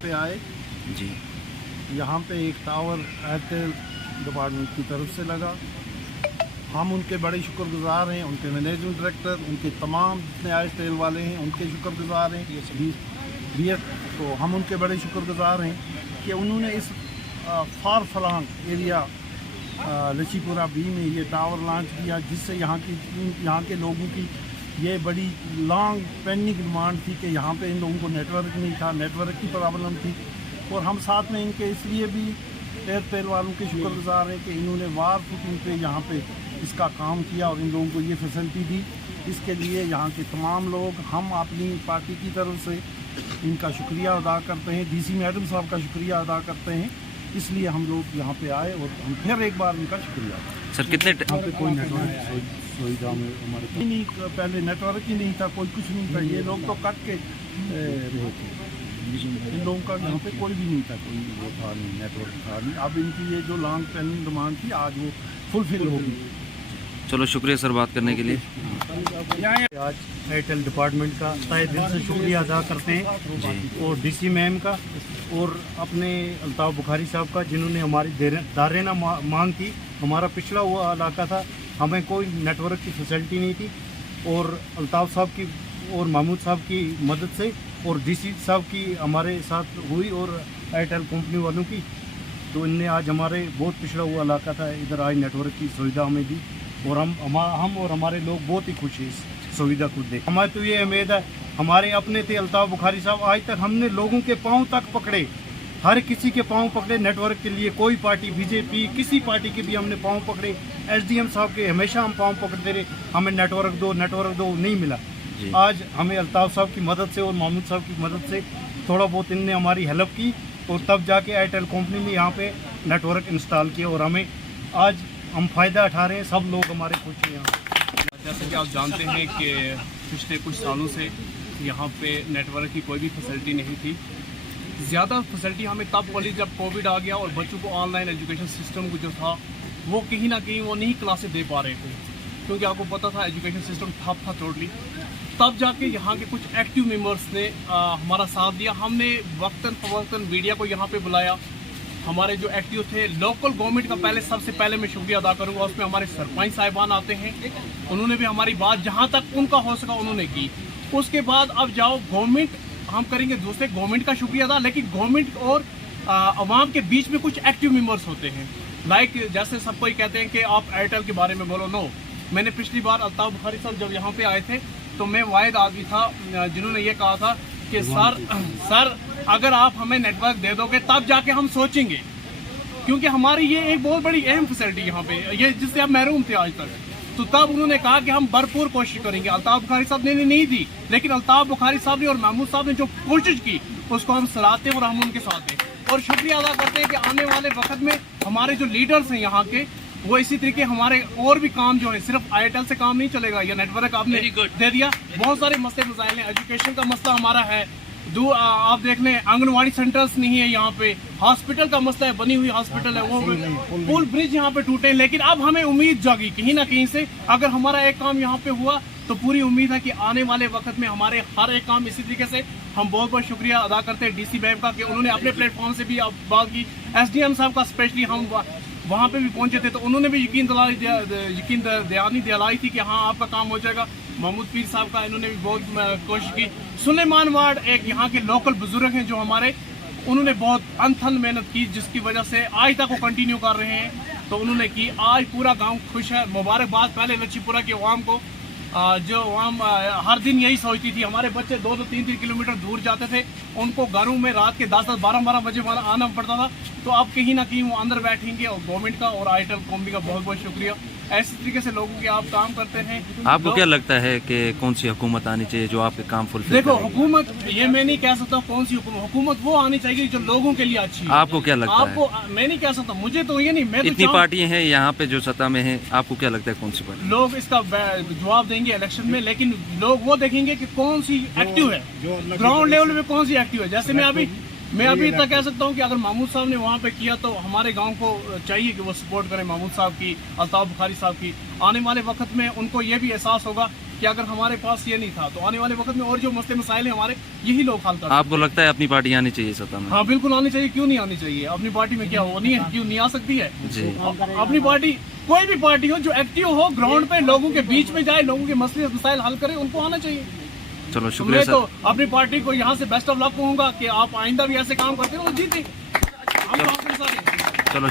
पे आए जी। यहाँ पे एक टावर एयरटेल डिपार्टमेंट की तरफ से लगा। हम उनके बड़े शुक्रगुजार हैं, उनके मैनेजिंग डायरेक्टर, उनके तमाम जितने एयरटेल वाले हैं उनके शुक्रगुजार हैं। तो हम उनके बड़े शुक्रगुजार हैं कि उन्होंने इस फार फलांग एरिया लचीपुरा बी में ये टावर लॉन्च किया, जिससे यहाँ के लोगों की ये बड़ी लॉन्ग पेंडिंग डिमांड थी कि यहाँ पे इन लोगों को नेटवर्क नहीं था, नेटवर्क की प्रॉब्लम थी। और हम साथ में इनके इसलिए भी एयरटेल वालों के शुक्रगुजार हैं कि इन्होंने वार फुटिंग पे यहाँ पे इसका काम किया और इन लोगों को ये फैसिलिटी दी। इसके लिए यहाँ के तमाम लोग, हम अपनी पार्टी की तरफ से इनका शुक्रिया अदा करते हैं, डीसी मैडम साहब का शुक्रिया अदा करते हैं। इसलिए हम लोग यहाँ पे आए और हम फिर एक बार इनका शुक्रिया। सर कितने यहाँ पे कोई नेटवर्क सुविधा में हमारे नहीं, पहले नेटवर्क ही नहीं था, कोई कुछ नहीं था। ये लोग तो कट के रहे थे, इन लोगों का यहाँ पे कोई भी नहीं था, कोई वो था नहीं, नेटवर्क था नहीं। अब इनकी ये जो लॉन्ग पेंडिंग डिमांड थी आज वो फुलफिल होगी। चलो शुक्रिया सर बात करने के लिए। आज एयरटेल डिपार्टमेंट का तहे दिल से शुक्रिया अदा करते हैं और डीसी मैम का और अपने अल्ताफ़ बुखारी साहब का, जिन्होंने हमारी दारेना मांग की। हमारा पिछड़ा हुआ इलाका था, हमें कोई नेटवर्क की फैसिलिटी नहीं थी और अल्ताफ़ साहब की और महमूद साहब की मदद से और डीसी साहब की हमारे साथ हुई और एयरटेल कंपनी वालों की, तो इनने आज हमारे बहुत पिछड़ा हुआ इलाका था, इधर आज नेटवर्क की सुविधा हमें दी और हम और हमारे लोग बहुत ही खुश हैं इस सुविधा को देख। हमें तो ये उम्मीद है, हमारे अपने थे अल्ताफ़ बुखारी साहब, आज तक हमने लोगों के पाँव तक पकड़े, हर किसी के पाँव पकड़े नेटवर्क के लिए। कोई पार्टी बीजेपी किसी पार्टी के भी हमने पाँव पकड़े, एसडीएम साहब के हमेशा हम पाँव पकड़ते रहे, हमें नेटवर्क दो नहीं मिला। आज हमें अल्ताफ़ साहब की मदद से और महमूद साहब की मदद से थोड़ा बहुत इनने हमारी हेल्प की और तब जाके एयरटेल कंपनी ने यहाँ पे नेटवर्क इंस्टॉल किया और हमें आज हम फ़ायदा उठा रहे हैं, सब लोग हमारे खुश हैं यहाँ। जैसे कि आप जानते हैं कि पिछले कुछ सालों से यहाँ पे नेटवर्क की कोई भी फैसिलिटी नहीं थी। ज़्यादा फैसिलिटी हमें तब मिली जब कोविड आ गया और बच्चों को ऑनलाइन एजुकेशन सिस्टम को जो था वो कहीं ना कहीं वो नहीं क्लासेस दे पा रहे थे, क्योंकि आपको पता था एजुकेशन सिस्टम ठप था टोटली। तब जाके यहाँ के कुछ एक्टिव मेंबर्स ने हमारा साथ दिया। हमने वक्तन फवक्तन मीडिया को यहाँ पे बुलाया। हमारे जो एक्टिव थे लोकल गवर्नमेंट का सबसे पहले मैं शुक्रिया अदा करूँगा, उसमें हमारे सरपंच साहिबान आते हैं, उन्होंने भी हमारी बात जहाँ तक उनका हो सका उन्होंने की। उसके बाद अब जाओ गवर्नमेंट, हम करेंगे दूसरे गवर्नमेंट का शुक्रिया अदा, लेकिन गवर्नमेंट और अवाम के बीच में कुछ एक्टिव मेंबर्स होते हैं। लाइक जैसे सब कोई कहते हैं कि आप एयरटेल के बारे में बोलो, नो, मैंने पिछली बार अल्ताफ़ बुखारी साहब जब यहाँ पे आए थे तो मैं वाहिद आदमी था जिन्होंने ये कहा था कि सर अगर आप हमें नेटवर्क दे दोगे तब जाके हम सोचेंगे, क्योंकि हमारी ये एक बहुत बड़ी अहम फैसिलिटी यहाँ पे ये जिससे हम महरूम थे आज तक। तो तब उन्होंने कहा कि हम भरपूर कोशिश करेंगे। अल्ताफ़ बुखारी साहब ने नहीं दी, लेकिन अल्ताफ़ बुखारी साहब ने और महमूद साहब ने जो कोशिश की उसको हम सराहते हैं और हम उनके साथ हैं और शुक्रिया अदा करते हैं कि आने वाले वक्त में हमारे जो लीडर्स हैं यहाँ के वो इसी तरीके हमारे और भी काम जो है, सिर्फ एयरटेल से काम नहीं चलेगा, या नेटवर्क आपने दे दिया, बहुत सारे मसले मसाइल हैं। एजुकेशन का मसला हमारा है, आप देख लें आंगनवाड़ी सेंटर्स नहीं है यहाँ पे, हॉस्पिटल का मसला है, बनी हुई हॉस्पिटल है, वो पुल ब्रिज यहाँ पे टूटे। लेकिन अब हमें उम्मीद जागी कहीं ना कहीं से, अगर हमारा एक काम यहाँ पे हुआ तो पूरी उम्मीद है कि आने वाले वक्त में हमारे हर एक काम इसी तरीके से। हम बहुत बहुत शुक्रिया अदा करते हैं डीसी मैम का कि उन्होंने अपने प्लेटफॉर्म से भी बात की। एसडीएम साहब का स्पेशली हम वहाँ पे भी पहुँचे थे तो उन्होंने भी यकीन दिलाई थी कि हाँ आपका काम हो जाएगा। महमूद पीर साहब का इन्होंने भी बहुत कोशिश की। सुलेमान वार्ड एक यहाँ के लोकल बुजुर्ग हैं जो हमारे, उन्होंने बहुत अनथन मेहनत की, जिसकी वजह से आज तक वो कंटिन्यू कर रहे हैं। तो उन्होंने की, आज पूरा गांव खुश है। मुबारकबाद पहले लच्छीपुरा के अवाम को, जो अवाम हर दिन यही सोचती थी। हमारे बच्चे 2-3 किलोमीटर दूर जाते थे, उनको घरों में रात के 10-10, 12-12 बजे आना पड़ता था। तो अब कहीं ना कहीं वो अंदर बैठेंगे, और गवर्नमेंट का और आईटेल कॉम्बी का बहुत बहुत शुक्रिया। ऐसे तरीके से लोगों के आप काम करते हैं। आपको क्या लगता है कि कौन सी हुकूमत आनी चाहिए जो आपके काम फुलफिल देखो, करेगी? हुकूमत ये मैं नहीं कह सकता कौन सी हुकूमत वो आनी चाहिए जो लोगों के लिए अच्छी है। आपको क्या लगता है? आपको मैं नहीं कह सकता, मुझे तो ये नहीं, मैं तो इतनी चाहूं- पार्टियां हैं यहाँ पे जो सत्ता में हैं, आपको क्या लगता है कौन सी पार्टी? लोग इसका जवाब देंगे इलेक्शन में, लेकिन लोग वो देखेंगे कि कौन सी एक्टिव है, ग्राउंड लेवल पे कौन सी एक्टिव है। जैसे मैं अभी इतना कह सकता हूँ कि अगर महमूद साहब ने वहाँ पे किया तो हमारे गांव को चाहिए कि वो सपोर्ट करें महमूद साहब की, अल्ताफ बुखारी साहब की। आने वाले वक्त में उनको ये भी एहसास होगा कि अगर हमारे पास ये नहीं था तो आने वाले वक्त में और जो मसले मसाइल हैं हमारे, यही लोग हल कर। आपको लगता है अपनी पार्टी आनी चाहिए सत्ता में? हाँ बिल्कुल आनी चाहिए, क्यों नहीं आनी चाहिए। अपनी पार्टी में क्या हो नहीं है, क्यों नहीं आ सकती है जी। अपनी पार्टी, कोई भी पार्टी हो जो एक्टिव हो, ग्राउंड पे लोगों के बीच में जाए, लोगों के मसले मसाइल हल करे, उनको आना चाहिए। चलो शुक्रिया मैं सर। तो अपनी पार्टी को यहाँ से बेस्ट ऑफ लक कहूंगा कि आप आइंदा भी ऐसे काम करते हो, जीते हम तो आपके साथ हैं। चलो शुक्रिया।